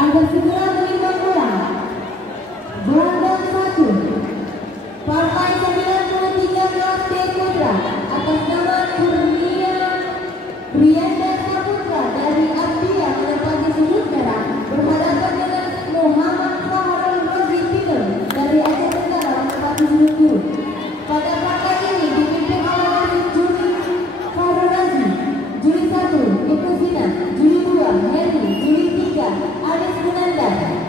agar segera menimbang ulang. Gelandang 1 Partai 93 T Putra atas nama Kurnia Brianda Saputra dari Abdia menempati sudut merah berhadapan dengan Muhammad Fahrul Razi Film dari Aceh Tenggara menempati sudut biru. Pada partai ini dipimpin oleh wasit juri Fahrul Razi, juri 1 Ibnu Sinan, juri 2 Heri, juri 3 Aris Gunandar.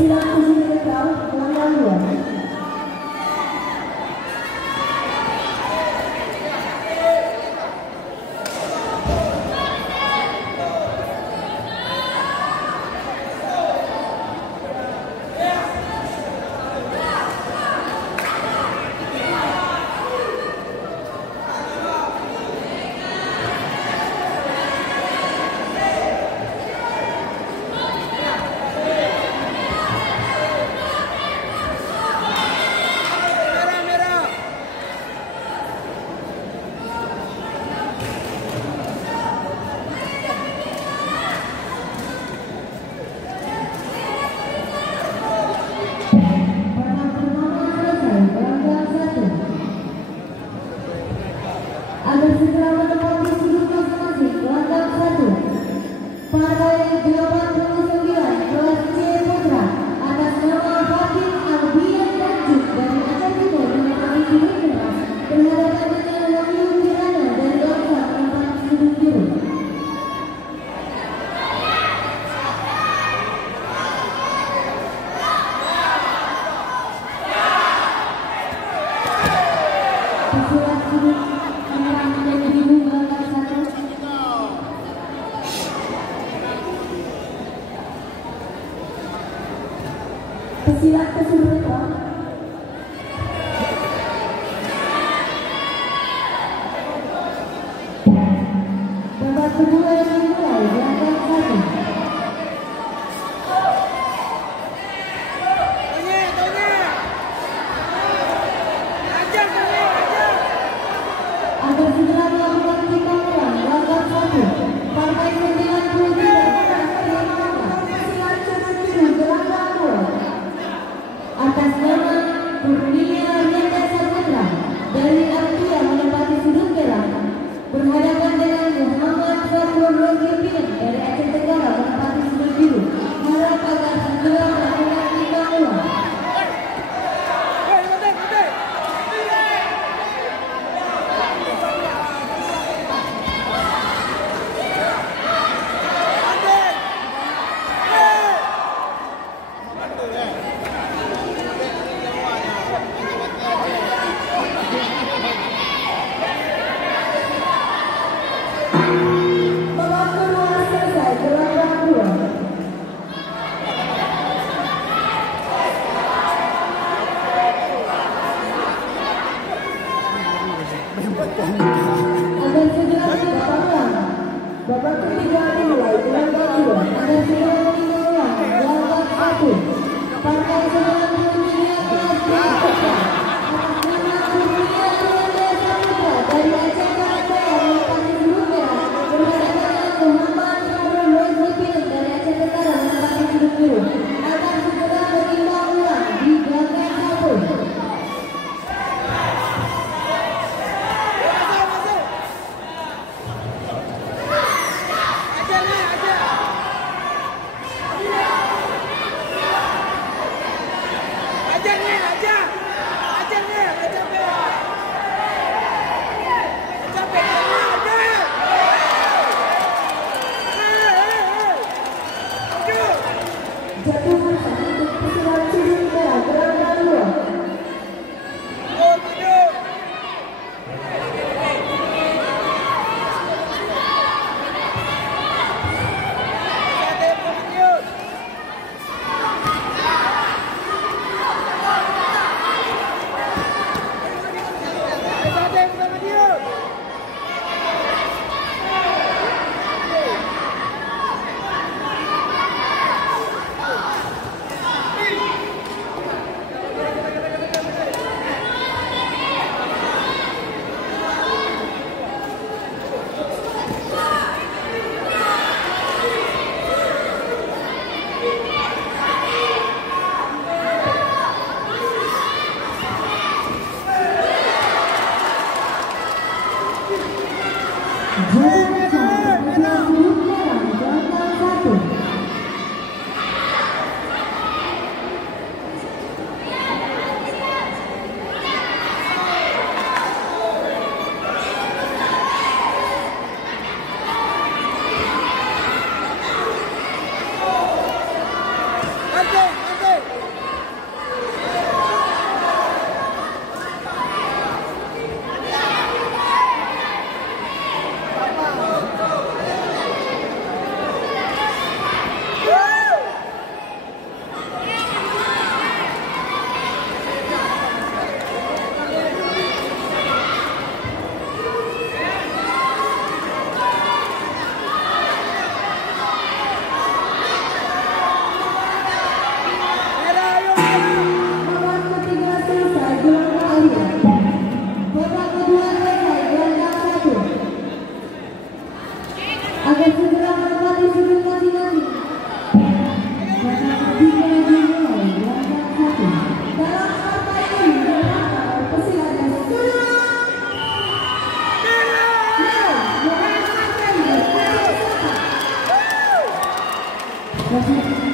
Pesilat khusus netral pelanggan 2. Agar segera menempati sudut masing-masing gelandang 1 partai 89 kelas C Putra atas nama Fatim Albian Tanjung dari Aceh Timur menempati sudut merah berhadapan dengan Wahyu Kirana dari Gangsa menempati sudut biru. Pesilat sudut pesilat keseluruhan babak kedua yang dimulai gelandang 1. Agar segera melakukan timbang perang gelandang 1 partai 93 pesilat sudut biru gelandang 2 atas nama Kurnia Rianda Saputra dari Ampia menempati sudut merah berhadapan dengan Muhammad Fatul Rohipin dari Aceh Tenggara menempati sudut biru. Harap agar segera melakukan timbang ulang. Babak kedua selesai gelandang 2. Agar segera babak ulang. Babak ketiga dimulai gelandang 2. Agar segera timbang ulang gelandang 1 partai 93 kelas B Putra atas nama Kurnia Rianda Saputra dari Aceh Tenggara menempati sudut merah berhadapan dengan Muhammad Fatul Rohipin dari Aceh Tenggara menempati sudut biru. Akan segera bertimbang ulang di gelandang 1. Jatuh masa untuk pesilat sudut merah gelandang 2. Ante. Wasit